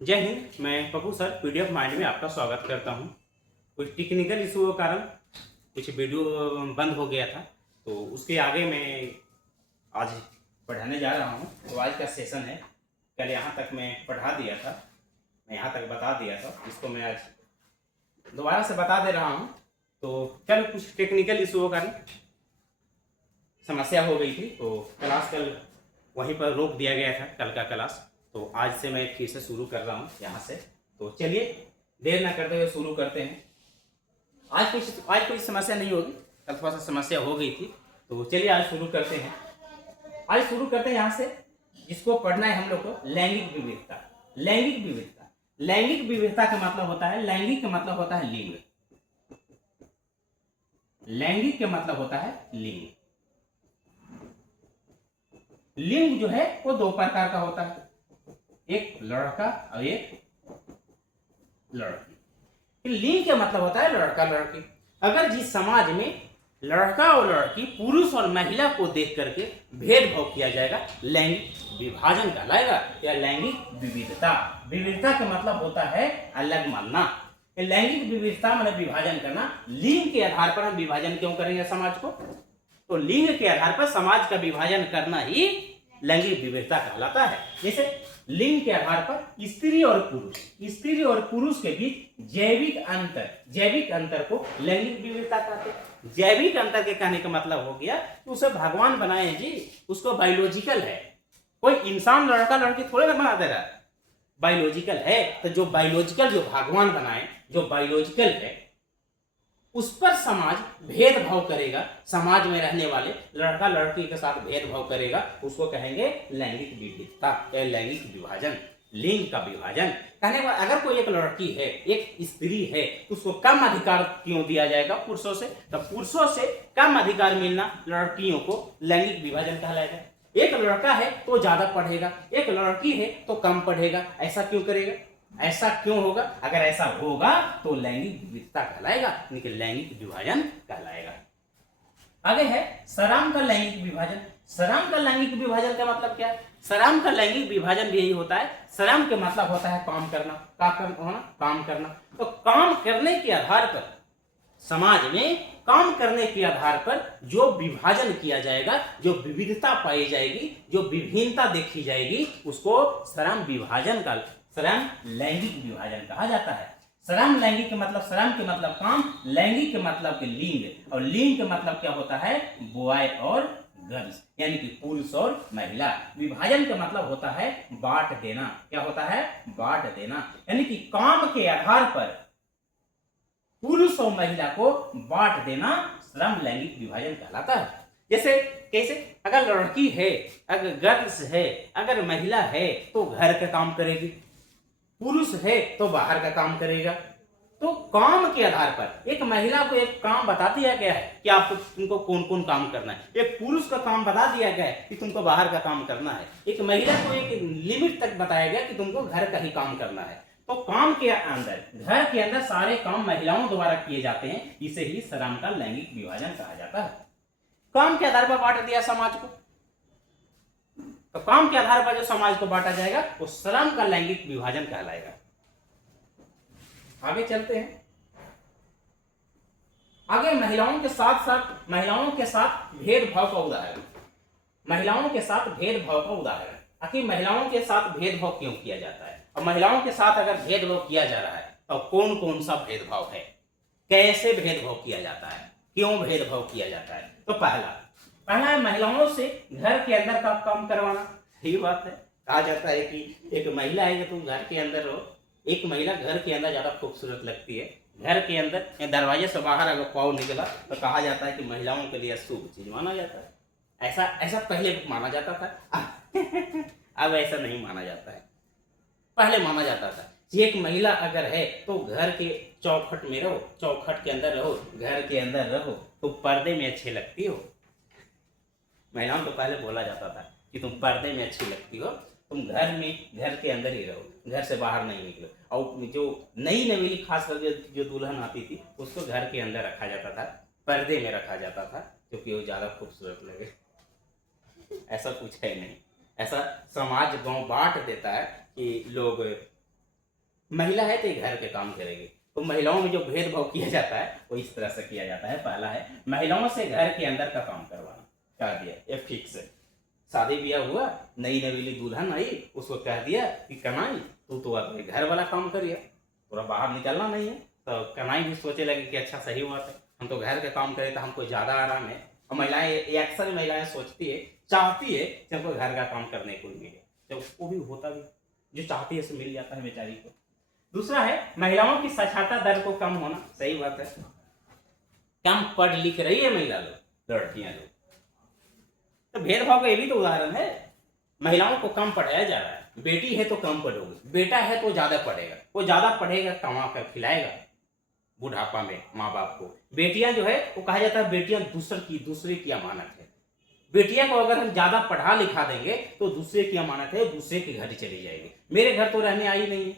जय हिंद। मैं Pappu sir PDF mind में आपका स्वागत करता हूं। कुछ टेक्निकल इशू के कारण कुछ वीडियो बंद हो गया था, तो उसके आगे मैं आज पढ़ाने जा रहा हूं। तो आज का सेशन है, कल यहां तक मैं पढ़ा दिया था, मैं यहां तक बता दिया था, इसको मैं आज दोबारा से बता दे रहा हूं। तो कल कुछ टेक्निकल इशू के कारण समस्या हो गई थी, तो क्लास कल वहीं पर रोक दिया गया था, कल का क्लास। तो आज से मैं फिर से शुरू कर रहा हूँ यहाँ से। तो चलिए देर ना करते हुए शुरू करते हैं। आज कोई समस्या नहीं होगी, कल थोड़ा सा समस्या हो गई थी। तो चलिए आज शुरू करते हैं। आज शुरू करते हैं यहाँ से, जिसको पढ़ना है हम लोग को लैंगिक विविधता। लैंगिक विविधता, लैंगिक विविधता का मतलब होता है, लैंगिक का मतलब होता है लिंग। लैंगिक का मतलब होता है लिंग। लिंग जो है वो दो प्रकार का होता है, एक लड़का और एक लड़की। लिंग का मतलब होता है लड़का लड़की। अगर जिस समाज में लड़का और लड़की, पुरुष और महिला को देख करके भेदभाव किया जाएगा, लैंगिक विभाजन कहलाएगा या लैंगिक विविधता। विविधता का मतलब होता है अलग मानना। लैंगिक विविधता मतलब विभाजन करना। लिंग के आधार पर हम विभाजन क्यों करेंगे समाज को? तो लिंग के आधार पर समाज का विभाजन करना ही लैंगिक विविधता कहलाता है। जैसे लिंग के आधार पर स्त्री और पुरुष के बीच जैविक अंतर को लैंगिक विविधता कहते हैं। जैविक अंतर के कहने का मतलब हो गया कि उसे भगवान बनाए हैं जी, उसको बायोलॉजिकल है। कोई इंसान लड़का लड़की थोड़े ना बना दे रहा है, बायोलॉजिकल है। तो जो बायोलॉजिकल, जो भगवान बनाए, जो बायोलॉजिकल है, उस पर समाज भेदभाव करेगा। समाज में रहने वाले लड़का लड़की के साथ भेदभाव करेगा, उसको कहेंगे लैंगिक विविधता या लैंगिक विभाजन, लिंग का विभाजन। कहने का अगर कोई एक लड़की है, एक स्त्री है, तो उसको कम अधिकार क्यों दिया जाएगा पुरुषों से? तो पुरुषों से कम अधिकार मिलना लड़कियों को लैंगिक विभाजन कहलाएगा। एक लड़का है तो ज्यादा पढ़ेगा, एक लड़की है तो कम पढ़ेगा। ऐसा क्यों करेगा? ऐसा क्यों होगा? अगर ऐसा होगा तो लैंगिक विविधता कहलाएगा, यानी लैंगिक विभाजन कहलाएगा। आगे है सराम का लैंगिक विभाजन। सराम का लैंगिक विभाजन का मतलब क्या है? सराम का लैंगिक विभाजन भी यही होता है। सराम का मतलब होता है काम करना, काम करना। तो काम करने के आधार पर, समाज में काम करने के आधार पर जो विभाजन किया जाएगा, जो विविधता पाई जाएगी, जो विभिन्नता देखी जाएगी, उसको सराम विभाजन का, सराम लैंगिक विभाजन कहा जाता है। सराम लैंगिक के मतलब, सराम के मतलब काम, लैंगिक के मतलब के लिंग, और लिंग के मतलब क्या होता है? बॉय और गर्ल्स, यानी कि पुरुष और महिला। विभाजन का मतलब होता है बांट देना। क्या होता है? बांट देना, यानी कि काम के आधार पर पुरुष और महिला को बांट देना श्रम लैंगिक विभाजन कहलाता है। जैसे कैसे? अगर लड़की है, अगर गर्ल्स है, अगर महिला है तो घर का काम करेगी, पुरुष है तो बाहर का काम करेगा। तो काम के आधार पर एक महिला को एक काम बता दिया गया है कि आपको, तुमको कौन कौन काम करना है। एक पुरुष का काम बता दिया गया है कि तुमको बाहर का काम करना है। एक महिला को एक लिमिट तक बताया गया कि तुमको घर का ही काम करना है। तो काम के अंदर, घर के अंदर सारे काम महिलाओं द्वारा किए जाते हैं। इसे ही सराम का लैंगिक विभाजन कहा जाता है। काम के आधार पर बांट दिया समाज को, तो काम के आधार पर जो समाज को बांटा जाएगा वो श्रम का लैंगिक विभाजन कहलाएगा। आगे चलते हैं। आगे महिलाओं के साथ भेदभाव का उदाहरण। महिलाओं के साथ भेदभाव का उदाहरण। आखिर महिलाओं के साथ भेदभाव क्यों किया जाता है, और महिलाओं के साथ अगर भेदभाव किया जा रहा है तो कौन कौन सा भेदभाव है, कैसे भेदभाव किया जाता है, क्यों भेदभाव किया जाता है? तो पहला है महिलाओं से घर के अंदर का काम करवाना। सही बात है, कहा जाता है कि एक महिला है कि तुम घर के अंदर रहो। एक महिला घर के अंदर ज्यादा खूबसूरत लगती है। घर के अंदर दरवाजे से बाहर अगर पाँव निकला तो कहा जाता है कि महिलाओं के लिए अशुभ चीज माना जाता है। ऐसा पहले माना जाता था अब ऐसा नहीं माना जाता है। पहले माना जाता था कि एक महिला अगर है तो घर के चौखट में रहो, चौखट के अंदर रहो, घर के अंदर रहो, तो पर्दे में अच्छी लगती हो। महिलाओं को पहले बोला जाता था कि तुम पर्दे में अच्छी लगती हो, तुम घर के अंदर ही रहो, घर से बाहर नहीं निकलो। और जो नई नवेली खास करके जो दुल्हन आती थी उसको घर के अंदर रखा जाता था, पर्दे में रखा जाता था, क्योंकि वो ज्यादा खूबसूरत लगे। ऐसा कुछ है नहीं, ऐसा समाज गांव बांट देता है कि लोग महिला है तो ये घर के काम करेगी। तो महिलाओं में जो भेदभाव किया जाता है वो इस तरह से किया जाता है। पहला है महिलाओं से घर के अंदर का काम करवाना, कह दिया ये फिक्स है। शादी ब्याह हुआ, नई नवेली दुल्हन आई, उसको कह दिया कि कनाई तो अपने घर वाला काम करिए, पूरा बाहर निकलना नहीं है। तो कनाई भी सोचे लगे कि अच्छा सही बात है, हम तो घर के काम करें तो हमको ज़्यादा आराम है। और महिलाएं, अक्सर महिलाएं सोचती है, चाहती है कि हमको घर का काम करने को मिले, जब उसको भी होता भी जो चाहती है उसे मिल जाता है बेचारी को। दूसरा है महिलाओं की साक्षरता दर को कम होना, सही बात है। कम पढ़ लिख रही है महिला लोग, लड़कियां लोग, तो भेदभाव का ये भी तो उदाहरण है। महिलाओं को कम पढ़ाया जा रहा है, बेटी है तो कम पढ़ोगे, बेटा है तो ज्यादा पढ़ेगा, वो ज्यादा पढ़ेगा कमा कर खिलाएगा बुढ़ापा में माँ बाप को। बेटियां जो है वो कहा जाता है बेटियां दूसरे की अमानत है। बेटियां को अगर हम ज्यादा पढ़ा लिखा देंगे तो दूसरे की अमानत है, दूसरे के घर चली जाएगी। मेरे घर तो रहने आई नहीं है,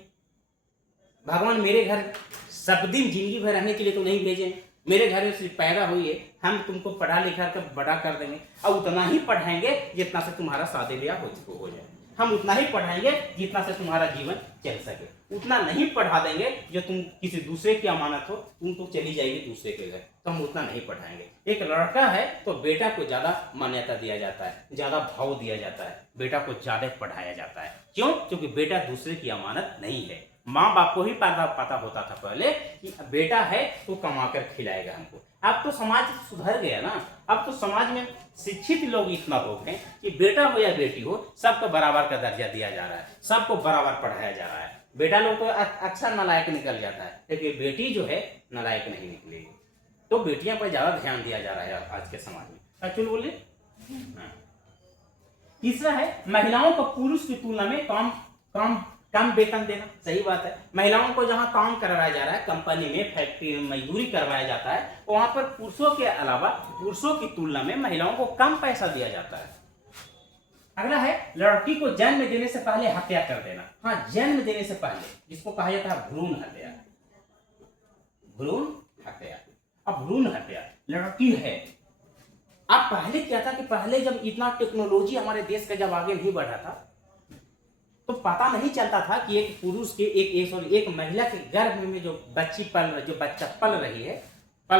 भगवान मेरे घर सब दिन जिंदगी भर रहने के लिए तो नहीं भेजे, मेरे घर में सिर्फ पैदा हुई है, हम तुमको पढ़ा लिखा कर बड़ा कर देंगे और उतना ही पढ़ाएंगे जितना से तुम्हारा शादी ब्याह हो जाए। हम उतना ही पढ़ाएंगे जितना से तुम्हारा जीवन चल सके, उतना नहीं पढ़ा देंगे जो तुम किसी दूसरे की अमानत हो, तुम तो चली जाएगी दूसरे के घर, तो हम उतना नहीं पढ़ाएंगे। एक लड़का है तो बेटा को ज्यादा मान्यता दिया जाता है, ज्यादा भाव दिया जाता है, बेटा को ज्यादा पढ़ाया जाता है। क्यों? क्योंकि बेटा दूसरे की अमानत नहीं है। माँ बाप को ही पता होता था पहले कि बेटा है तो कमा कर खिलाएगा हमको। अब तो समाज सुधर गया ना, अब तो समाज में शिक्षित लोग इतना हो गए कि बेटा हो या बेटी हो सबको बराबर का दर्जा दिया जा रहा है, सबको बराबर पढ़ाया जा रहा है। बेटा लोग तो अक्सर नालायक निकल जाता है, लेकिन बेटी जो है नालायक नहीं निकलेगी। तो बेटियां पर ज्यादा ध्यान दिया जा रहा है आज के समाज में। एक्चुअली बोलिए। तीसरा है महिलाओं को पुरुष की तुलना में कम वेतन देना, सही बात है। महिलाओं को जहां काम करवाया जा रहा है, कंपनी में, फैक्ट्री में मजदूरी करवाया जाता है, वहां पर पुरुषों के अलावा पुरुषों की तुलना में महिलाओं को कम पैसा दिया जाता है। अगला है लड़की को जन्म देने से पहले हत्या कर देना। हाँ, जन्म देने से पहले, जिसको कहा जाता है भ्रूण हत्या। भ्रूण हत्या, अब भ्रूण हत्या लड़की है। अब पहले क्या था कि पहले जब इतना टेक्नोलॉजी हमारे देश का जब आगे नहीं बढ़ा था तो पता नहीं चलता था कि एक पुरुष के एक महिला के गर्भ में जो बच्चा पल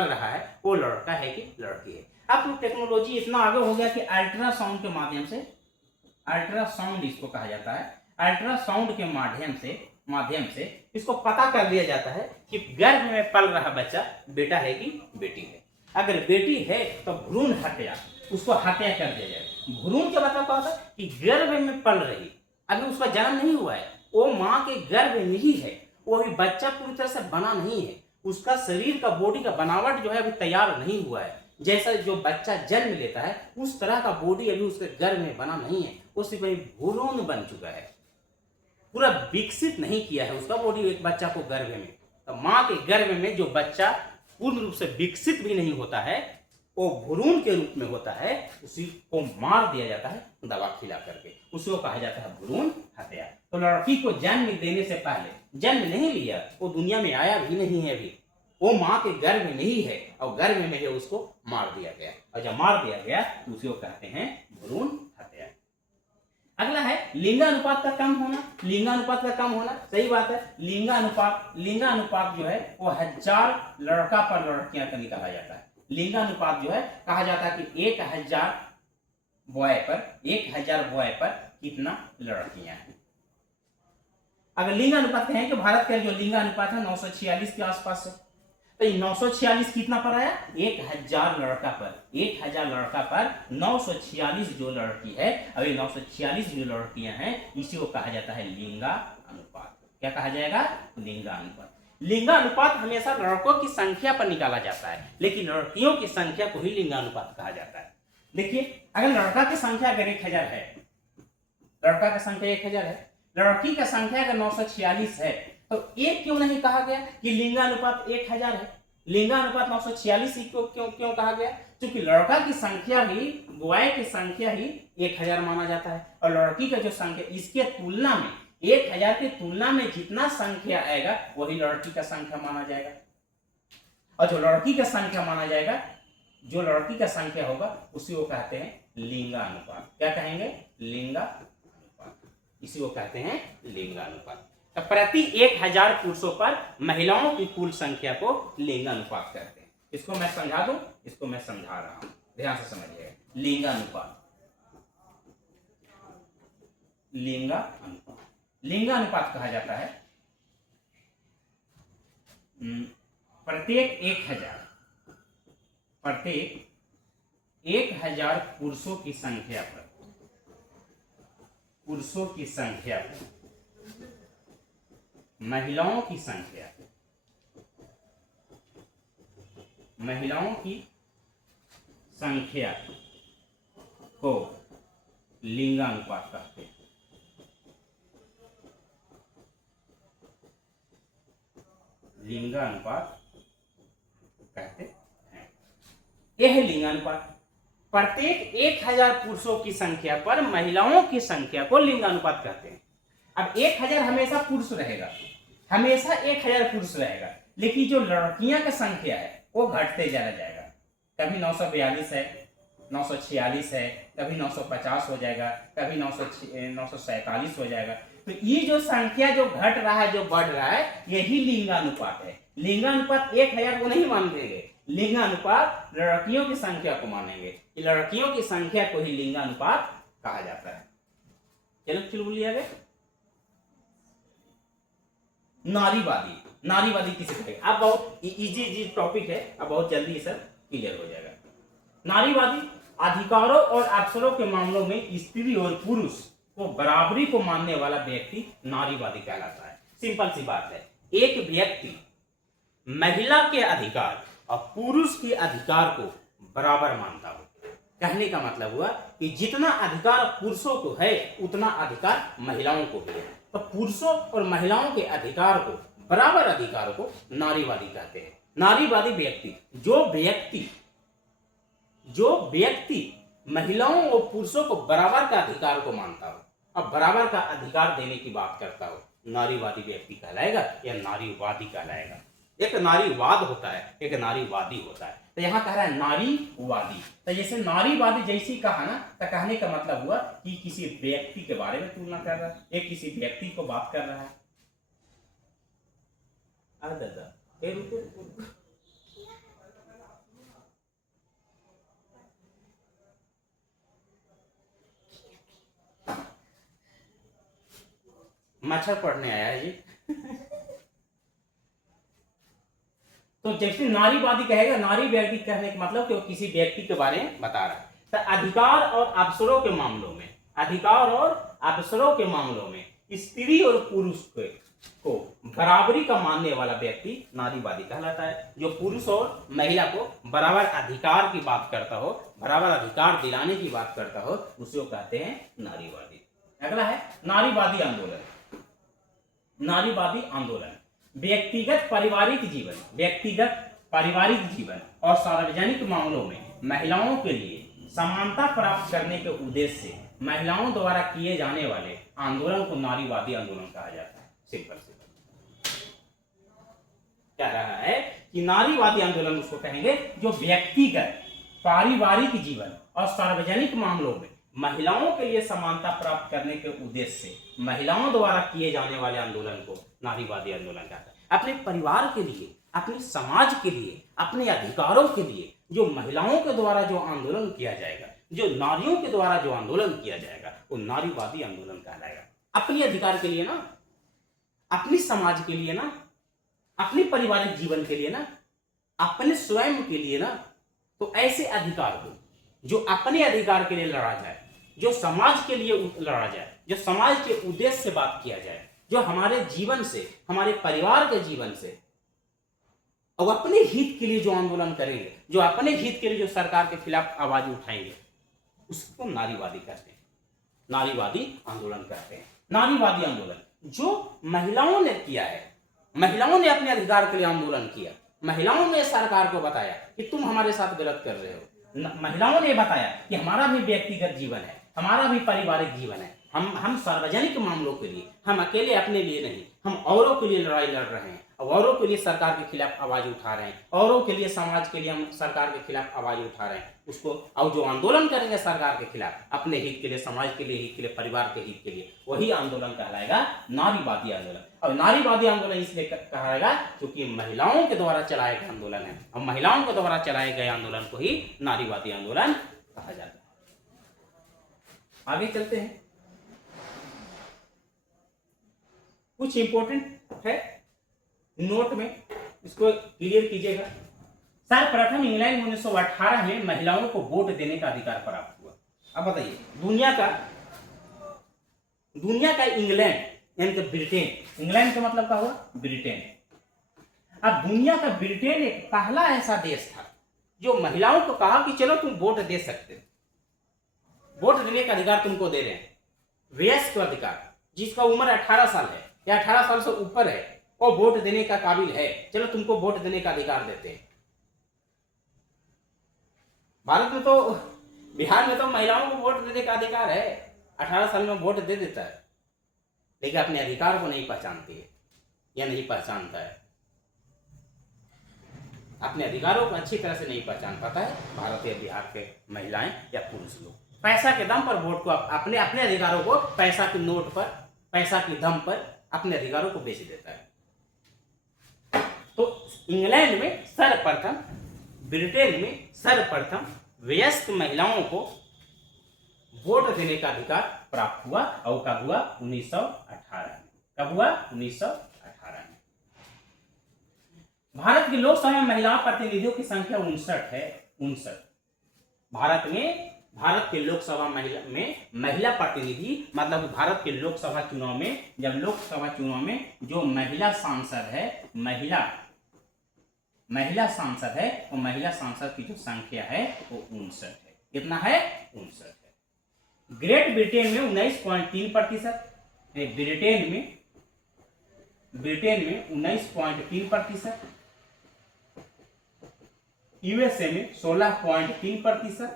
रहा है वो लड़का है कि लड़की है। अब तो टेक्नोलॉजी इतना आगे हो गया कि अल्ट्रासाउंड के माध्यम से, अल्ट्रासाउंड इसको कहा जाता है, अल्ट्रासाउंड के माध्यम से इसको पता कर दिया जाता है कि गर्भ में पल रहा बच्चा बेटा है कि बेटी है। अगर बेटी है तो भ्रूण हत्या, उसको हत्या कर दिया जाए। भ्रूण क्या मतलब क्या होता है कि गर्भ में पल रही, अभी उसका जन्म नहीं हुआ है, वो माँ के गर्भ में ही है, वो अभी बच्चा पूरी तरह से बना नहीं है, उसका शरीर का बॉडी का बनावट जो है अभी तैयार नहीं हुआ है। जैसा जो बच्चा जन्म लेता है उस तरह का बॉडी अभी उसके गर्भ में बना नहीं है, वो सिर्फ भ्रूण बन चुका है, पूरा विकसित नहीं किया है उसका बॉडी एक बच्चा को गर्भ में। तो माँ के गर्भ में जो बच्चा पूर्ण रूप से विकसित भी नहीं होता है, वो भ्रूण के रूप में होता है, उसी को मार दिया जाता है दवा खिला करके, उसी को कहा जाता है भ्रूण हत्या। तो लड़की को जन्म देने से पहले, जन्म नहीं लिया, वो दुनिया में आया भी नहीं है अभी, वो माँ के गर्भ में नहीं है और गर्भ में है उसको मार दिया गया, और जब मार दिया गया तो उसी को कहते हैं भ्रूण हत्या। अगला है लिंगानुपात का कम होना। लिंगानुपात का कम होना, सही बात है। लिंगानुपात जो है वो 1000 लड़का पर लड़कियां का निकाला जाता है। लिंगानुपात जो है कहा जाता है कि 1000 बॉय पर कितना लड़कियां हैं। अगर लिंगानुपात कहें कि भारत का जो लिंगानुपात है 946 के आसपास है, तो 946 कितना पर आया? 1000 लड़का पर 946 जो लड़की है, अभी 946 जो लड़कियां हैं, इसी को कहा जाता है लिंगानुपात। क्या कहा जाएगा? लिंगानुपात। लिंगानुपात हमेशा लड़कों की संख्या पर निकाला जाता है, लेकिन लड़कियों की संख्या को ही लिंगानुपात कहा जाता है। देखिए, अगर लड़का की संख्या अगर 1000 है, लड़का की संख्या 1000 है, लड़की की संख्या अगर 946 है, तो एक क्यों नहीं कहा गया कि लिंगानुपात 1000 है? लिंगानुपात 946 ही क्यों कहा गया? क्योंकि लड़का की संख्या ही, बॉय की संख्या ही 1000 माना जाता है, और लड़की का जो संख्या, इसके तुलना में 1000 की तुलना में जितना संख्या आएगा वही लड़की का संख्या माना जाएगा। और जो लड़की का संख्या माना जाएगा, जो लड़की का संख्या होगा, उसी को कहते हैं लिंगानुपात। क्या कहेंगे? लिंगानुपात, इसी को कहते हैं लिंगानुपात। तो प्रति 1000 पुरुषों पर महिलाओं की कुल संख्या को लिंगानुपात कहते हैं। इसको मैं समझा दूं, इसको मैं समझा रहा हूं, ध्यान से समझिए। लिंगानुपात, लिंगानुपात कहा जाता है प्रत्येक 1000 पुरुषों की संख्या पर महिलाओं की संख्या को लिंगानुपात कहते हैं। लिंगानुपात कहते हैं। यह है लिंगानुपात। प्रत्येक 1000 पुरुषों की संख्या पर महिलाओं की संख्या को लिंगानुपात कहते हैं। अब 1000 हमेशा पुरुष रहेगा, हमेशा 1000 पुरुष रहेगा, लेकिन जो लड़कियां की संख्या है वो घटते चला जाएगा। कभी 942 है, 946 है, कभी 950 हो जाएगा, कभी 947 हो जाएगा। तो ये जो संख्या जो घट रहा है, जो बढ़ रहा है, यही लिंगानुपात है। लिंगानुपात 1000 को नहीं मानेंगे, लिंगानुपात लड़कियों की संख्या को मानेंगे। लड़कियों की संख्या को ही लिंगानुपात कहा जाता है। चलो बोलिए आगे। नारीवादी किसे कहेंगे? अब बहुत इजी टॉपिक है, अब बहुत जल्दी सब क्लियर हो जाएगा। नारीवादी अधिकारों और अवसरों के मामलों में स्त्री और पुरुष को बराबरी को मानने वाला व्यक्ति नारीवादी कहलाता है। सिंपल सी बात है, एक व्यक्ति महिला के अधिकार और पुरुष के अधिकार को बराबर मानता हो। कहने का मतलब हुआ कि जितना अधिकार पुरुषों को है उतना अधिकार महिलाओं को भी है। तो पुरुषों और महिलाओं के अधिकार को, बराबर अधिकार को नारीवादी कहते हैं। नारीवादी व्यक्ति जो व्यक्ति महिलाओं और पुरुषों को बराबर का अधिकार को मानता हो और बराबर का अधिकार देने की बात करता हो, नारीवादी व्यक्ति कहलाएगा या नारीवादी कहलाएगा। एक नारीवाद होता है, एक नारीवादी होता है। तो यहाँ कह रहा है नारीवादी। तो जैसे नारीवादी जैसी कहा ना, तो कहने का मतलब हुआ कि किसी व्यक्ति के बारे में तुलना कर रहा है, एक किसी व्यक्ति को बात कर रहा है। दादा मच्छर पढ़ने आया है जी। तो जैसे नारीवादी कहेगा, नारी व्यक्ति कहने का मतलब कि वो किसी व्यक्ति के बारे में बता रहा है। तो अधिकार और अवसरों के मामलों में स्त्री और पुरुष को बराबरी का मानने वाला व्यक्ति नारीवादी कहलाता है। जो पुरुष और महिला को बराबर अधिकार की बात करता हो, बराबर अधिकार दिलाने की बात करता हो, उसे कहते हैं नारीवादी। अगला है नारीवादी आंदोलन। व्यक्तिगत पारिवारिक जीवन और सार्वजनिक मामलों में महिलाओं के लिए समानता प्राप्त करने के उद्देश्य से महिलाओं द्वारा किए जाने वाले आंदोलन को नारीवादी आंदोलन कहा जाता है। सिंपल कह रहा है कि नारीवादी आंदोलन उसको कहेंगे जो व्यक्तिगत पारिवारिक जीवन और सार्वजनिक मामलों में महिलाओं के लिए समानता प्राप्त करने के उद्देश्य से महिलाओं द्वारा किए जाने वाले आंदोलन को नारीवादी आंदोलन कहता है। अपने परिवार के लिए, अपने समाज के लिए, अपने अधिकारों के लिए जो महिलाओं के द्वारा जो आंदोलन किया जाएगा, जो नारियों के द्वारा जो आंदोलन किया जाएगा, वो नारीवादी आंदोलन कहलाएगा। अपने अधिकार के लिए ना, अपनी समाज के लिए ना, अपने पारिवारिक जीवन के लिए ना, अपने स्वयं के लिए ना, तो ऐसे अधिकार को जो अपने अधिकार के लिए लड़ा जाए, जो समाज के लिए लड़ा जाए, जो समाज के उद्देश्य से बात किया जाए, जो हमारे जीवन से, हमारे परिवार के जीवन से, और अपने हित के लिए जो आंदोलन करेंगे, जो अपने हित के लिए जो सरकार के खिलाफ आवाज उठाएंगे, उसको नारीवादी कहते हैं, नारीवादी आंदोलन कहते हैं। नारीवादी आंदोलन जो महिलाओं ने किया है, महिलाओं ने अपने अधिकार के लिए आंदोलन किया, महिलाओं ने सरकार को बताया कि तुम हमारे साथ गलत कर रहे हो, महिलाओं ने बताया कि हमारा भी व्यक्तिगत जीवन है, हमारा भी पारिवारिक जीवन है, हम सार्वजनिक मामलों के लिए, हम अकेले अपने लिए नहीं, हम औरों के लिए लड़ाई लड़ रहे हैं, और औरों के लिए सरकार के खिलाफ आवाज उठा रहे हैं, औरों के लिए, समाज के लिए हम सरकार के खिलाफ आवाज उठा रहे हैं। उसको, और जो आंदोलन करेंगे सरकार के खिलाफ अपने हित के लिए, समाज के लिए हित के लिए, परिवार के हित के लिए, वही आंदोलन कहलाएगा नारीवादी आंदोलन। और नारीवादी आंदोलन इसलिए कहलाएगा क्योंकि महिलाओं के द्वारा चलाया गया आंदोलन है, और महिलाओं के द्वारा चलाए गए आंदोलन को ही नारीवादी आंदोलन कहा जाता है। आगे चलते हैं, कुछ इंपॉर्टेंट है नोट में, इसको क्लियर कीजिएगा। सर्वप्रथम इंग्लैंड 1918 में महिलाओं को वोट देने का अधिकार प्राप्त हुआ। अब बताइए, दुनिया का इंग्लैंड यानी कि ब्रिटेन, इंग्लैंड का मतलब क्या हुआ? ब्रिटेन। अब दुनिया का ब्रिटेन एक पहला ऐसा देश था जो महिलाओं को कहा कि चलो तुम वोट दे सकते हो, वोट देने का अधिकार तुमको दे रहे हैं, वयस्क अधिकार। जिसका उम्र 18 साल है या 18 साल से ऊपर है और वोट देने का काबिल है, चलो तुमको वोट देने का अधिकार देते हैं। भारत में तो, बिहार में तो महिलाओं को वोट देने का अधिकार है, 18 साल में वोट दे देता है, लेकिन अपने अधिकार को नहीं पहचानती है या नहीं पहचानता है, अपने अधिकारों को अच्छी तरह से नहीं पहचान पाता है भारतीय बिहार के महिलाएं या पुरुष लोग। पैसा के दम पर वोट को, अपने अधिकारों को पैसा की नोट पर, पैसा की दम पर अपने अधिकारों को बेच देता है। तो इंग्लैंड में सर्वप्रथम, ब्रिटेन में सर्वप्रथम वयस्क महिलाओं को वोट देने का अधिकार प्राप्त हुआ, और कब हुआ? 1918 में। कब हुआ? 1918 में। भारत की लोकसभा में महिला प्रतिनिधियों की संख्या 59 है। 59 भारत के लोकसभा में महिला प्रतिनिधि, मतलब भारत के लोकसभा चुनाव में, जब लोकसभा चुनाव में जो महिला सांसद है, महिला सांसद है, और महिला सांसद की जो संख्या है वो 59 है। कितना है? 59 है। ग्रेट ब्रिटेन में 19.3%, ब्रिटेन में 19.3%, यूएसए में 16.3%,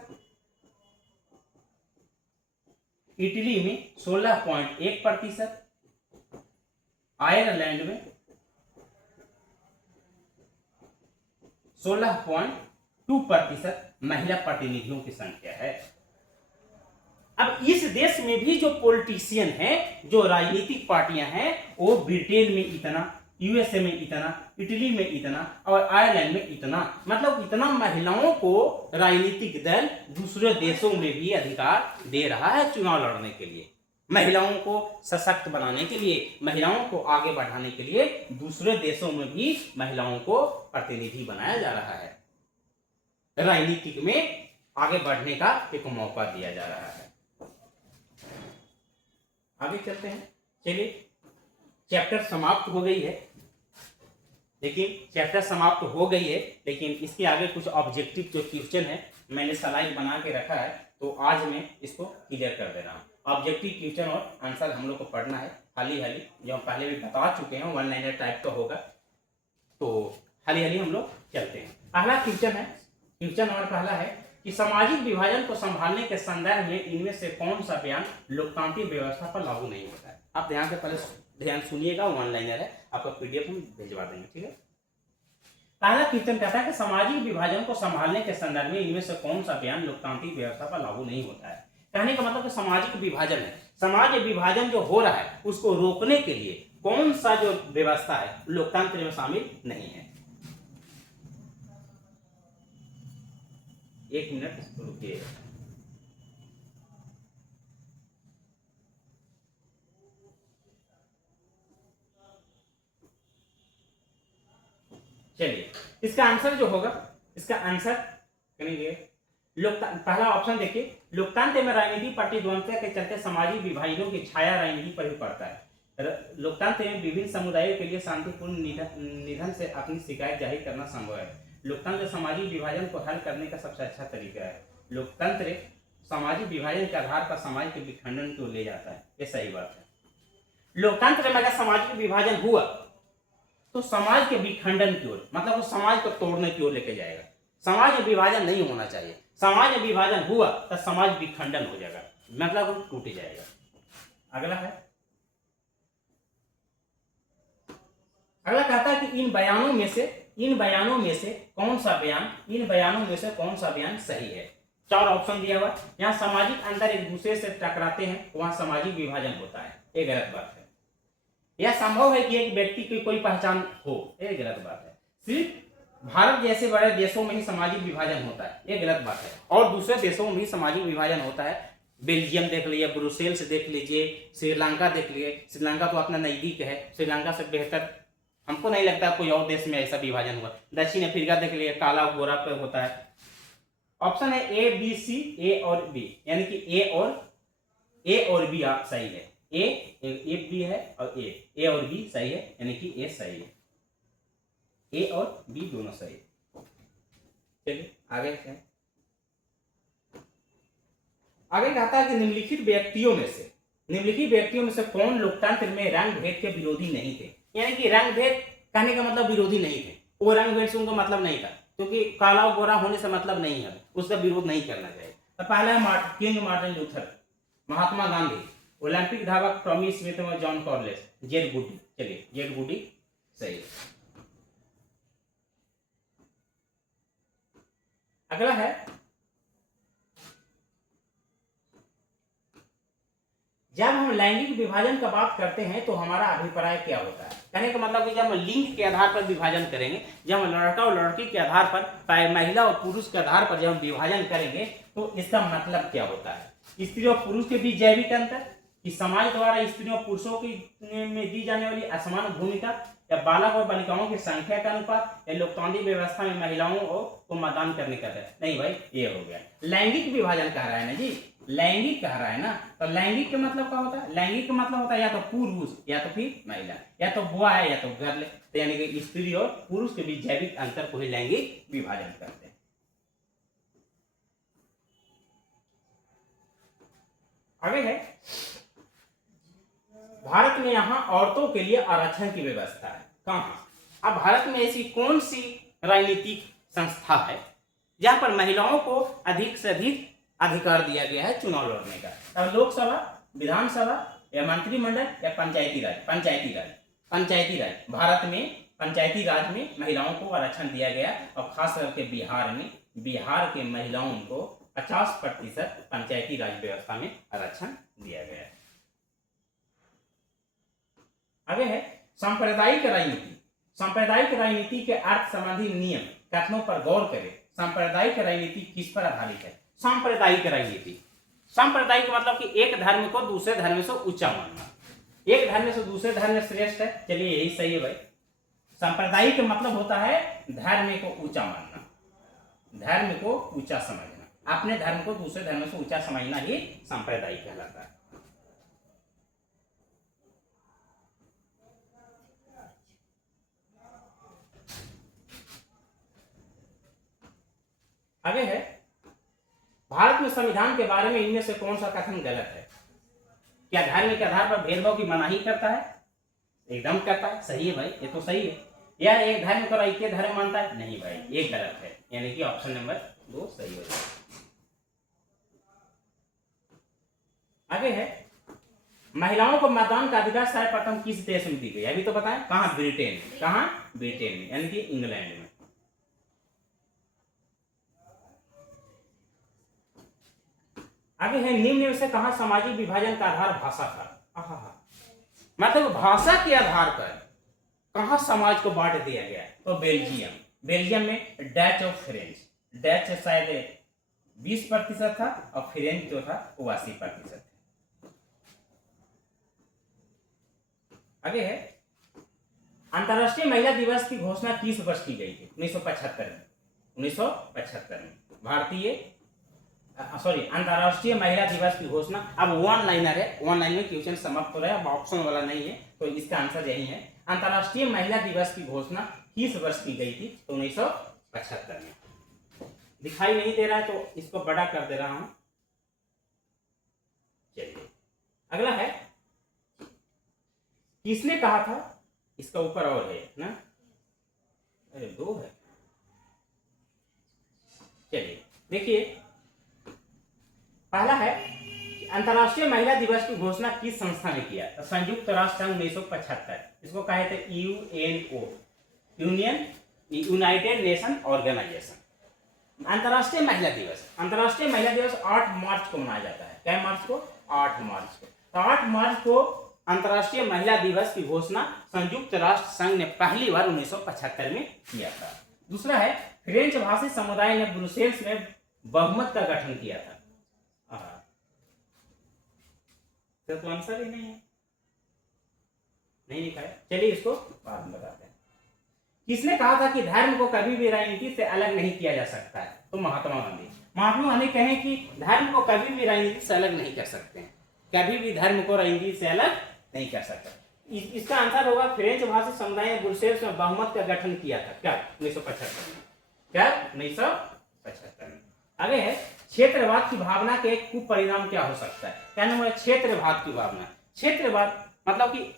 इटली में 16.1%, आयरलैंड में 16.2% महिला प्रतिनिधियों की संख्या है। अब इस देश में भी जो पॉलिटिशियन हैं, जो राजनीतिक पार्टियां हैं, वो ब्रिटेन में इतना, यूएसए में इतना, इटली में इतना और आयरलैंड में इतना, मतलब इतना महिलाओं को राजनीतिक दल दूसरे देशों में भी अधिकार दे रहा है चुनाव लड़ने के लिए, महिलाओं को सशक्त बनाने के लिए, महिलाओं को आगे बढ़ाने के लिए दूसरे देशों में भी महिलाओं को प्रतिनिधि बनाया जा रहा है, राजनीतिक में आगे बढ़ने का एक मौका दिया जा रहा है। आगे चलते हैं, चलिए चैप्टर समाप्त हो गई है, लेकिन इसके आगे कुछ ऑब्जेक्टिव जो क्वेश्चन है मैंने स्लाइड बना के रखा है, तो आज मैं इसको क्लियर कर दे रहा हूँ। ऑब्जेक्टिव क्वेश्चन और आंसर हम लोग को पढ़ना है हाली जो हम पहले भी बता चुके हैं, 1 लाइनर टाइप का होगा, तो हाली हम लोग चलते हैं। पहला क्वेश्चन है, क्वेश्चन नंबर पहला है कि सामाजिक विभाजन को संभालने के संदर्भ में इनमें से कौन सा बयान लोकतांत्रिक व्यवस्था पर लागू नहीं होता है। आप ध्यान सुनिएगा, 1 लाइनर है, आपका पीडीएफ हम भिजवा देंगे, ठीक है। पहला क्वेश्चन कहता है कि सामाजिक विभाजन को संभालने के संदर्भ में इनमें से कौन सा बयान लोकतांत्रिक व्यवस्था पर लागू नहीं होता है। कहने का मतलब सामाजिक विभाजन है, समाज विभाजन जो हो रहा है उसको रोकने के लिए कौन सा जो व्यवस्था है लोकतंत्र में शामिल नहीं है। 1 मिनट रुकिए। चलिए इसका आंसर जो होगा, इसका आंसर करेंगे पहला ऑप्शन देखिए, लोकतंत्र में राजनीतिक प्रतिद्वंद्विता के चलते सामाजिक विभाजनों की छाया राजनीति पर भी पड़ता है। लोकतंत्र में विभिन्न समुदायों के लिए शांतिपूर्ण निधन से अपनी शिकायत जाहिर करना संभव है। लोकतंत्र सामाजिक विभाजन को हल करने का सबसे अच्छा तरीका है। लोकतंत्र सामाजिक विभाजन के आधार पर समाज के विखंडन को ले जाता है, ये सही बात है। लोकतंत्र में अगर सामाजिक विभाजन हुआ तो समाज के विखंडन की ओर, मतलब वो समाज को तोड़ने की ओर लेके जाएगा। समाज में विभाजन नहीं होना चाहिए, समाज में विभाजन हुआ तो समाज विखंडन हो जाएगा, मतलब वो टूट जाएगा। अगला है, अगला कहता है कि इन बयानों में से कौन सा बयान सही है। 4 ऑप्शन दिया हुआ। यहाँ सामाजिक अंतर एक दूसरे से टकराते हैं, वहां सामाजिक विभाजन होता है, ये गलत बात है। यह संभव है कि एक व्यक्ति की कोई पहचान हो, ये गलत बात है। सिर्फ भारत जैसे बड़े देशों में ही सामाजिक विभाजन होता है, ये गलत बात है। और दूसरे देशों में भी सामाजिक विभाजन होता है। बेल्जियम देख लीजिए, ब्रुसेल्स देख लीजिए, श्रीलंका देख लीजिए। श्रीलंका तो अपना नजदीक है, श्रीलंका से बेहतर हमको नहीं लगता कोई और देश में ऐसा विभाजन हुआ। दक्षिण अफ्रीका देख लीजिए, काला गोरा पे होता है। ऑप्शन है ए बी सी, ए और बी, यानी कि ए और बी सही है। ए बी है और ए और बी सही है, यानी कि ए सही है। ए और बी दोनों सही है। चलिए आगे हैं। आगे कहता है कि निम्नलिखित व्यक्तियों में से कौन लोकतंत्र में रंग भेद के विरोधी नहीं थे। यानी कि रंग भेद कहने का मतलब विरोधी नहीं थे, वो रंग भेद से उनका मतलब नहीं था, क्योंकि काला और गोरा होने से मतलब नहीं है, उसका विरोध नहीं करना चाहिए। तो पहला है king Martin Luther, Mahatma Gandhi, Olympic धावक टॉमी स्मिथ और जॉन कॉर्लिस, जेड गुडी। चलिए जेड गुडी सही है। अगला है, जब हम लैंगिक विभाजन का बात करते हैं तो हमारा अभिप्राय क्या होता है। कहने का मतलब कि जब हम लिंग के आधार पर विभाजन करेंगे, जब हम लड़का और लड़की के आधार पर, महिला और पुरुष के आधार पर जब हम विभाजन करेंगे तो इसका मतलब क्या होता है। स्त्री और पुरुष के बीच जैविक अंतर, कि समाज द्वारा स्त्रियों और पुरुषों की में दी जाने वाली असमान भूमिका, या बालक और बालिकाओं की संख्या का अनुपात, या लोकतांत्रिक व्यवस्था में महिलाओं को मतदान करने का दर। नहीं भाई, ये हो गया लैंगिक विभाजन कह रहा है ना जी, लैंगिक कह रहा है ना। तो लैंगिक का मतलब क्या होता है। लैंगिक का मतलब होता है या तो पुरुष या तो फिर महिला, या तो बॉय या तो गर्ल। तो यानी कि स्त्री और पुरुष के बीच जैविक अंतर को ही लैंगिक विभाजन करते हैं। आगे है, भारत में यहाँ औरतों के लिए आरक्षण की व्यवस्था है। कहाँ? अब भारत में ऐसी कौन सी राजनीतिक संस्था है जहां पर महिलाओं को अधिक से अधिक अधिकार दिया गया है चुनाव लड़ने का। अब लोकसभा, विधानसभा, या मंत्रिमंडल, या पंचायती राज। भारत में पंचायती राज में महिलाओं को आरक्षण दिया गया, और खास करके बिहार के महिलाओं को 50% पंचायती राज व्यवस्था में आरक्षण दिया गया है। आगे है सांप्रदायिक राजनीति के अर्थ संबंधी नियम कथनों पर गौर करें। सांप्रदायिक राजनीति किस पर आधारित है। सांप्रदायिक मतलब कि एक धर्म को दूसरे धर्म से ऊंचा मानना, एक धर्म से दूसरे धर्म श्रेष्ठ है। चलिए यही सही है भाई। सांप्रदायिक मतलब होता है धर्म को ऊंचा मानना, धर्म को ऊंचा समझना, अपने धर्म को दूसरे धर्म से ऊंचा समझना ही सांप्रदायिक कहलाता है। आगे है, भारत में संविधान के बारे में इनमें से कौन सा कथन गलत है। क्या धर्म के आधार पर भेदभाव की मनाही करता है। एकदम करता है, सही है भाई, ये तो सही है। या एक धर्म को एक धर्म मानता है। नहीं भाई, ये गलत है, यानी कि ऑप्शन नंबर 2 सही है। आगे है, महिलाओं को मतदान का अधिकार सर्वप्रथम किस देश में दी गई। अभी तो बताएं, कहां। ब्रिटेन में, यानी कि इंग्लैंड में। आगे है, निम्न में से कहां सामाजिक विभाजन का आधार भाषा था। मतलब भाषा के आधार पर कहां समाज को बांट दिया गया। तो बेल्जियम में डच और फ्रेंच। डच शायद 20% था और फ्रेंच जो था वो 80% था। आगे है, अंतर्राष्ट्रीय महिला दिवस की घोषणा किस वर्ष की गई थी। 1975 में अंतर्राष्ट्रीय महिला दिवस की घोषणा। अब वन लाइनर है, वन लाइन में क्वेश्चन समाप्त हो रहा है, अब ऑप्शन वाला नहीं है, तो इसका आंसर यही है। अंतर्राष्ट्रीय महिला दिवस की घोषणा किस वर्ष की गई थी। तो 1975 में। दिखाई नहीं दे रहा है तो इसको बड़ा कर दे रहा हूं। चलिए अगला है, किसने कहा था। इसका ऊपर और है ना, अरे 2 है। चलिए देखिए, पहला है कि अंतर्राष्ट्रीय महिला दिवस की घोषणा किस संस्था ने किया? तो संयुक्त राष्ट्र संघ 1975, इसको कहे थे यूएनओ, यूनाइटेड नेशन ऑर्गेनाइजेशन। अंतर्राष्ट्रीय महिला दिवस, अंतर्राष्ट्रीय महिला दिवस 8 मार्च को मनाया जाता है। क्या मार्च को? 8 मार्च को। तो 8 मार्च को अंतर्राष्ट्रीय महिला दिवस की घोषणा संयुक्त राष्ट्र संघ ने पहली बार 1975 में किया था। दूसरा है, फ्रेंच भाषी समुदाय ने ब्रुसेल्स में बहुमत का गठन किया था। तो आंसर ही नहीं है, नहीं लिखा है। चलिए इसको बाद में बताते हैं। किसने कहा था कि धर्म को कभी भी राजनीति से अलग नहीं किया जा सकता है? तो महात्मा गांधी। महात्मा गांधी कहें कि धर्म को कभी भी राजनीति से अलग नहीं कर सकते हैं, कभी भी धर्म को राजनीति से अलग नहीं कर सकते। इसका आंसर होगा फ्रेंच भाषी समुदाय ने ब्रुसेल्स में बहुमत का गठन किया था। क्या? 1975 में। क्या? 1975 में। आगे है, क्षेत्रवाद की भावना के एक कुपरिणाम क्या हो सकता है? क्या नाम है? क्षेत्रवाद की भावना। क्षेत्रवाद मतलब कि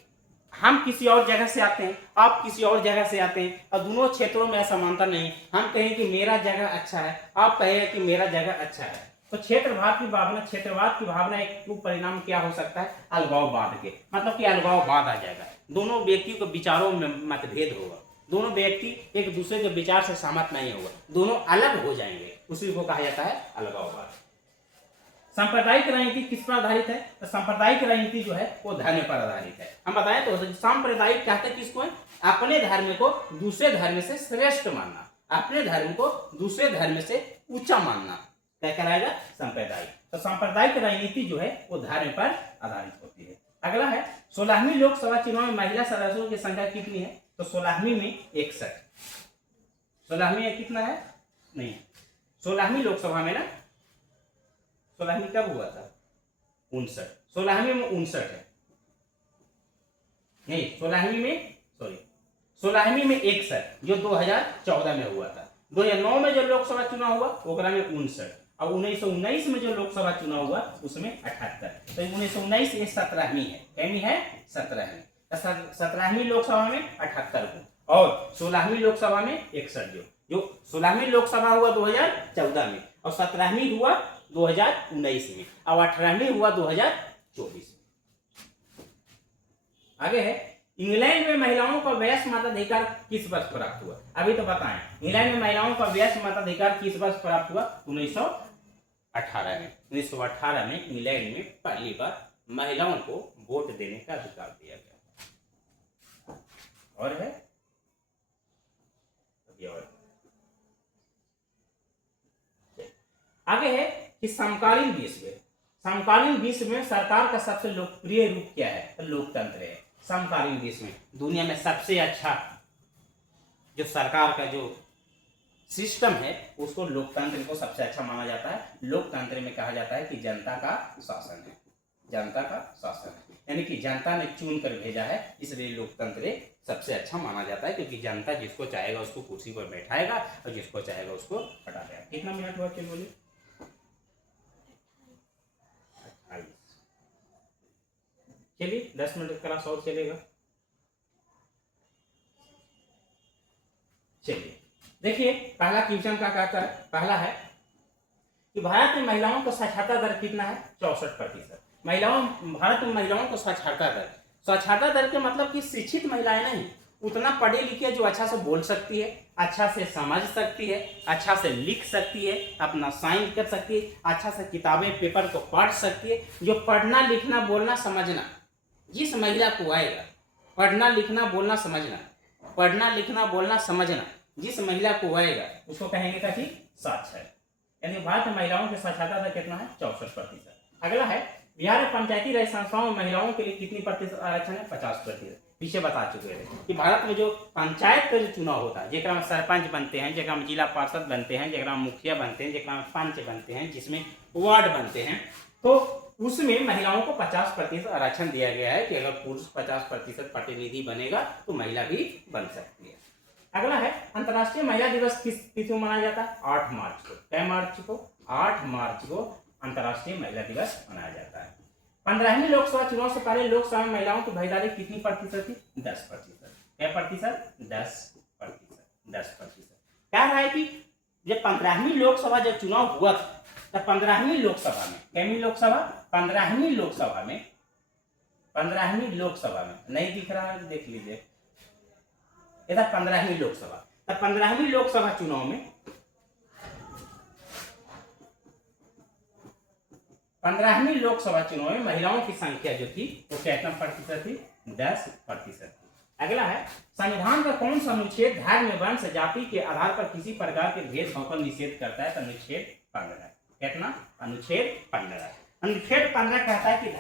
हम किसी और जगह से आते हैं, आप किसी और जगह से आते हैं, और दोनों क्षेत्रों में असमानता नहीं। हम कहें कि मेरा जगह अच्छा है, आप कहें कि मेरा जगह अच्छा है। तो क्षेत्रवाद की भावना, क्षेत्रवाद की भावना एक परिणाम क्या हो सकता है? अलगाववाद के, मतलब कि अलगाववाद आ जाएगा। दोनों व्यक्तियों के विचारों में मतभेद होगा, दोनों व्यक्ति एक दूसरे के विचार से सहमत नहीं होगा, दोनों अलग हो जाएंगे, उसी को कहा जाता है अलगाववाद। सांप्रदायिक राजनीति किस पर आधारित है? तो सांप्रदायिक राजनीति जो है वो धर्म पर आधारित है। हम बताएं तो सांप्रदायिक कहते हैं किसको है? अपने धर्म को दूसरे धर्म से श्रेष्ठ मानना, अपने धर्म को दूसरे धर्म से ऊंचा मानना, क्या कहलाएगा? सांप्रदायिक। तो सांप्रदायिक राजनीति जो है वो धर्म पर आधारित होती है। अगला है, 16वीं लोकसभा चुनाव में महिला सदस्यों की संख्या कितनी है? तो 16वीं में 61। 16वीं में कितना है? नहीं, 16वीं लोकसभा में ना, 16वीं कब हुआ था? 59। 16वीं में 59 है, नहीं 16वीं में, सॉरी 16वीं में 61 जो 2014 में हुआ था। 2009 में जो लोकसभा चुनाव हुआ ओकरा में 59, और 1919 में जो लोकसभा चुनाव हुआ उसमें 78। तो 1919 ये 17वीं है, कैमी है? 17वीं। 17वीं लोकसभा में 78 को, और 16वीं लोकसभा में 61। जो 16वीं लोकसभा हुआ 2014 में, और 17वीं हुआ 2019 में, और 18वीं हुआ 2024 में। आगे है, इंग्लैंड में महिलाओं का वयस्क मताधिकार किस वर्ष प्राप्त हुआ? अभी तो बताएं, इंग्लैंड में महिलाओं का वयस्क मताधिकार किस वर्ष प्राप्त हुआ? 1918 में। 1918 में इंग्लैंड में पहली बार महिलाओं को वोट देने का अधिकार दिया गया। और है आगे है कि समकालीन विश्व, समकालीन विश्व में सरकार का सबसे लोकप्रिय रूप क्या है? तो लोकतंत्र है। समकालीन विश्व में दुनिया में सबसे अच्छा जो सरकार का जो सिस्टम है उसको लोकतंत्र को सबसे अच्छा माना जाता है। लोकतंत्र में कहा जाता है कि जनता का शासन है, जनता का शासन है, यानी कि जनता ने चुन कर भेजा है, इसलिए लोकतंत्र सबसे अच्छा माना जाता है, क्योंकि जनता जिसको चाहेगा उसको कुर्सी पर बैठाएगा और जिसको चाहेगा उसको हटा देगा। कितना मिनट हुआ? चलिए बोलिए। चलिए 10 मिनट क्लास और चलेगा। चलिए देखिए, पहला क्वेश्चन का कहता है, पहला है कि भारत में महिलाओं का साक्षरता दर कितना है? 64%। भारत में महिलाओं को साक्षरता दर, साक्षरता दर के मतलब कि शिक्षित महिलाएं नहीं, उतना पढ़े लिखे जो अच्छा से बोल सकती है, अच्छा से समझ सकती है, अच्छा से लिख सकती है, अपना साइन कर सकती है, अच्छा से किताबें पेपर को पढ़ सकती है। जो पढ़ना लिखना बोलना समझना जिस महिला को आएगा, पढ़ना लिखना बोलना समझना, पढ़ना लिखना बोलना समझना जिस महिला को आएगा उसको कहेंगे क्या? कि साक्षर। यानी भारत में महिलाओं की साक्षरता दर कितना है? 64%। अगला है, बिहार में पंचायती राज संस्थाओं में महिलाओं के लिए कितनी प्रतिशत आरक्षण है? 50%। पीछे बता चुके हैं कि भारत में जो पंचायत का जो चुनाव होता है, जेकरा में सरपंच बनते हैं, जेकरा में जिला पार्षद बनते हैं, जेकरा में मुखिया बनते हैं, जेकरा में पंच बनते हैं, जिसमें वार्ड बनते हैं, तो उसमें महिलाओं को 50% आरक्षण दिया गया है कि अगर पुरुष 50% प्रतिनिधि बनेगा तो महिला भी बन सकती है। अगला है, अंतर्राष्ट्रीय महिला दिवस किस तिथि को मनाया जाता है? 8 मार्च को। क्या मार्च को? 8 मार्च को अंतर्राष्ट्रीय महिला दिवस मनाया जाता है। 15वीं लोकसभा चुनाव से पहले लोकसभा में महिलाओं की भागीदारी कितनी प्रतिशत थी? 10%। क्या प्रतिशत? 10%। 10%। कह रहा है कि जब 15वीं लोकसभा जब चुनाव हुआ था, तब 15वीं लोकसभा में, कैमी लोकसभा, 15वीं लोकसभा में, 15वीं लोकसभा में नहीं दिख रहा है, देख लीजिए, ये था 15वीं लोकसभा। तब 15वीं लोकसभा चुनाव में 15वीं लोकसभा चुनाव में महिलाओं की संख्या जो थी वो कितना प्रतिशत थी? 10% थी। अगला है, संविधान का कौन सा अनुच्छेद धर्म, वंश, जाति के आधार पर किसी प्रकार के भेदभाव का निषेध करता है? तो अनुच्छेद 15। कितना? अनुच्छेद 15। अनुच्छेद 15 कहता है कि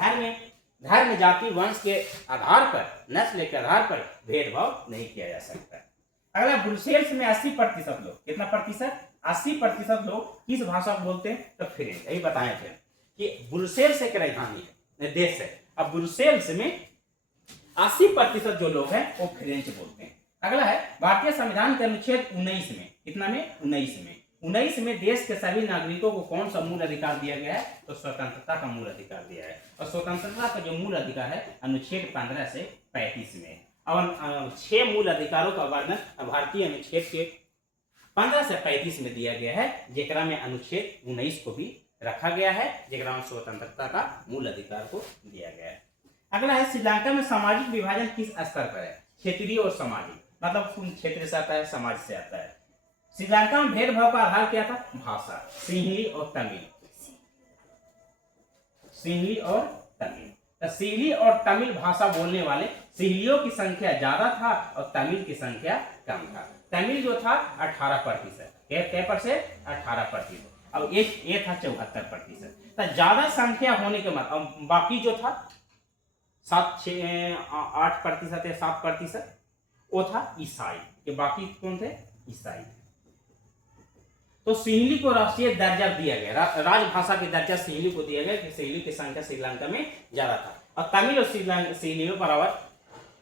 धर्म, जाति, वंश के आधार पर, नस्ल के आधार पर भेदभाव नहीं किया जा सकता। अगला, ब्रुसेल्स में 80% लोग, कितना प्रतिशत? 80% लोग किस भाषा को बोलते हैं? तो फ्रेंच। यही बताए थे कि ब्रुसेल्स एक राजधानी है, देश है। अब ब्रुसेल्स में 80% जो लोग हैं वो फ्रेंच बोलते हैं। अगला है, भारतीय संविधान के अनुच्छेद 19 में, कितना में? 19 में देश के सभी नागरिकों को कौन सा मूल अधिकार दिया गया है? तो स्वतंत्रता का मूल अधिकार दिया है। और स्वतंत्रता का जो मूल अधिकार है अनुच्छेद 15 से 35 में। और 6 मूल अधिकारों का वर्णन भारतीय अनुच्छेद के 15 से 35 में दिया गया है, जेकरा में अनुच्छेद 19 को भी रखा गया है, जेकरा में स्वतंत्रता का मूल अधिकार को दिया गया है। अगला है, श्रीलंका में सामाजिक विभाजन किस स्तर पर है? क्षेत्रीय और सामाजिक, मतलब कौन क्षेत्र से आता है, समाज से आता है। श्रीलंका में भेदभाव का आधार क्या था? भाषा, सिंहली और तमिल। सिंहली और तमिल, तो सिंहली और तमिल भाषा बोलने वाले सिंहलियों की संख्या ज्यादा था और तमिल की संख्या कम था। तमिल जो था 18%, क्या परसेंट? 18%। अब ये था 74%। तो ज्यादा संख्या होने के बाद बाकी जो था 8% या 7% वो था ईसाई, के बाकी कौन थे? ईसाई। तो सिंहली को राष्ट्रीय दर्जा दिया गया, राजभाषा की दर्जा सिंहली को दिया गया कि सिंहली की संख्या श्रीलंका में ज्यादा था। और तमिल और सिंहली में बराबर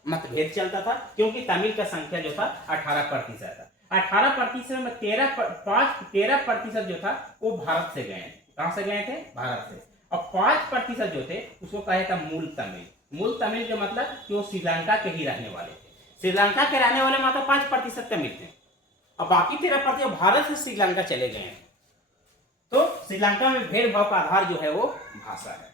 मतभेद चलता था, क्योंकि तमिल का संख्या जो था 18% था। 18% में 13% जो था वो भारत से गए। कहां से गए थे? भारत से। और 5% जो थे उसको कहे था मूल तमिल। मूल तमिल का मतलब कि वो श्रीलंका के ही रहने वाले थे। श्रीलंका के रहने वाले मात्र 5% तमिल थे और बाकी 13% भारत से श्रीलंका चले गए हैं। तो श्रीलंका में भेदभाव का आधार जो है वो भाषा है।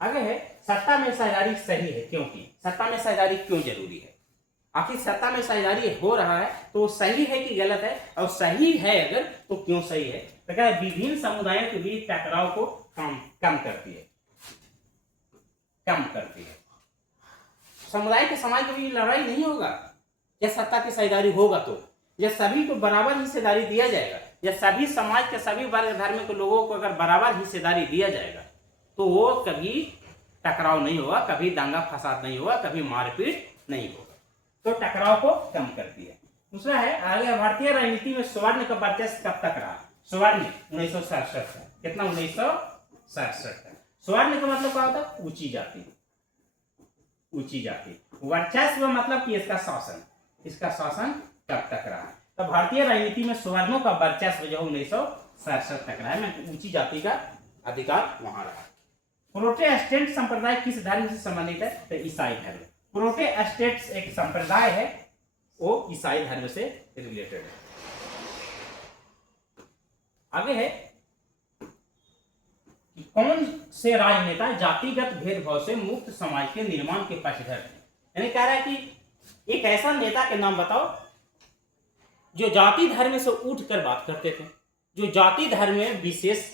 आगे है, सत्ता में साझेदारी सही है क्योंकि? सत्ता में साझेदारी क्यों जरूरी है? आखिर सत्ता में साझेदारी हो रहा है तो सही है कि गलत है? और सही है अगर तो क्यों सही है? तो क्या विभिन्न समुदायों के बीच टकराव को कम करती है, कम करती है। समुदाय के समाज के बीच लड़ाई नहीं होगा या सत्ता की साझेदारी होगा तो, या सभी को बराबर हिस्सेदारी दिया जाएगा, या सभी समाज के सभी वर्ग धर्म के लोगों को अगर बराबर हिस्सेदारी दिया जाएगा तो वो कभी टकराव नहीं होगा, कभी दंगा फसाद नहीं होगा, कभी मारपीट नहीं होगा। तो टकराव को कम करती है। दूसरा है, आगे भारतीय राजनीति में स्वर्ण का वर्चस्व कब तक रहा? स्वर्ण 1967 है। कितना? 1967 है। स्वर्ण का मतलब क्या होता है? ऊंची जाति, ऊंची जाति। वर्चस्व मतलब कि इसका शासन, इसका शासन कब तक रहा? तो भारतीय राजनीति में स्वर्णों का वर्चस्व जो 1967 तक रहा है, ऊंची जाति का अधिकार वहां रहा। प्रोटेस्टेंट संप्रदाय किस धर्म से संबंधित है? तो ईसाई धर्म। प्रोटेस्टेंट एक संप्रदाय है, वो ईसाई धर्म से रिलेटेड है। आगे है कि कौन से राजनेता जातिगत भेदभाव से मुक्त समाज के निर्माण के पक्षधर थे? यानी कह रहा है कि एक ऐसा नेता के नाम बताओ जो जाति धर्म से उठकर बात करते थे, जो जाति धर्म में विशेष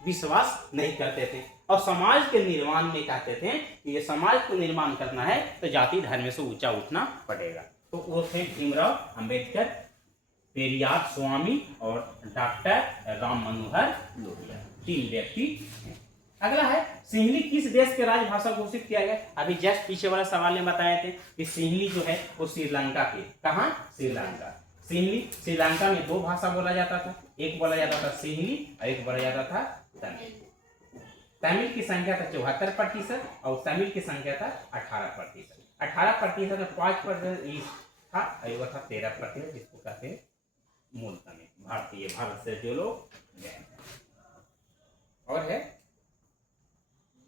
विश्वास नहीं करते थे और समाज के निर्माण में कहते थे कि ये समाज को निर्माण करना है तो जाति धर्म से ऊंचा उठना पड़ेगा। तो वो थे भीमराव अंबेडकर, पेरियार स्वामी और डॉक्टर राम मनोहर लोहिया। 3 व्यक्ति हैं। अगला है, सिंहली किस देश के राजभाषा घोषित किया गया? अभी जस्ट पीछे वाला सवाल में बताए थे कि सिंहली जो है वो श्रीलंका के, कहाँ? श्रीलंका। सिंहली श्रीलंका में 2 भाषा बोला जाता था, एक बोला जाता था सिंहली और एक बोला जाता था तमिल। तमिल की संख्या था 74% और तमिल की संख्या था 18%। 18% में 5% ईस्ट था और वो था 13%, जिसको कहते हैं मूल तमिल, भारतीय, भारत से जो लोग गए और है।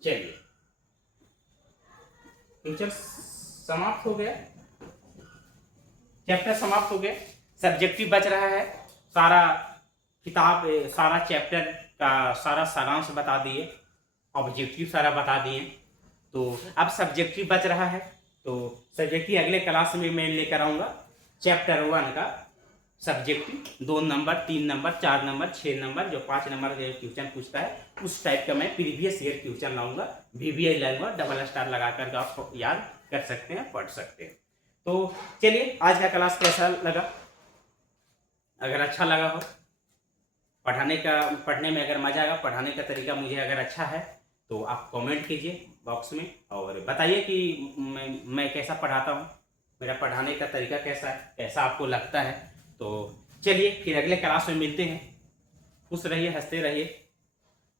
चलिए, फ्यूचर समाप्त हो गया, चैप्टर समाप्त हो गया, सब्जेक्टिव बच रहा है। सारा किताब, सारा चैप्टर का सारा सारांश बता दिए, ऑब्जेक्टिव सारा बता दिए। तो अब सब्जेक्टिव बच रहा है, तो सब्जेक्टिव अगले क्लास में मैं लेकर आऊँगा। चैप्टर 1 का subjective 2 number, 3 number, 4 number, 6 number, जो 5 नंबर के क्वेश्चन पूछता है उस टाइप का मैं प्रीवियस ईयर क्वेश्चन लाऊंगा। VVI लाऊंगा, डबल स्टार लगा करके आप याद कर सकते हैं, पढ़ सकते हैं। तो चलिए, आज का क्लास कैसा लगा? अगर अच्छा लगा हो, पढ़ने में अगर मजा आएगा, पढ़ाने का तरीका मुझे अगर अच्छा है तो आप कमेंट कीजिए बॉक्स में और बताइए कि मैं कैसा पढ़ाता हूँ, मेरा पढ़ाने का तरीका कैसा है, कैसा आपको लगता है। तो चलिए, फिर अगले क्लास में मिलते हैं। खुश रहिए, हंसते रहिए,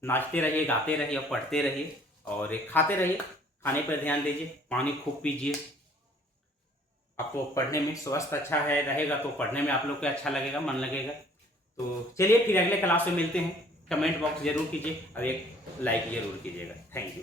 नाचते रहिए, गाते रहिए और पढ़ते रहिए और खाते रहिए। खाने पर ध्यान दीजिए, पानी खूब पीजिए। आपको पढ़ने में स्वस्थ अच्छा है रहेगा तो पढ़ने में आप लोग को अच्छा लगेगा, मन लगेगा। तो चलिए, फिर अगले क्लास में मिलते हैं। कमेंट बॉक्स जरूर कीजिए और एक लाइक जरूर कीजिएगा। Thank you.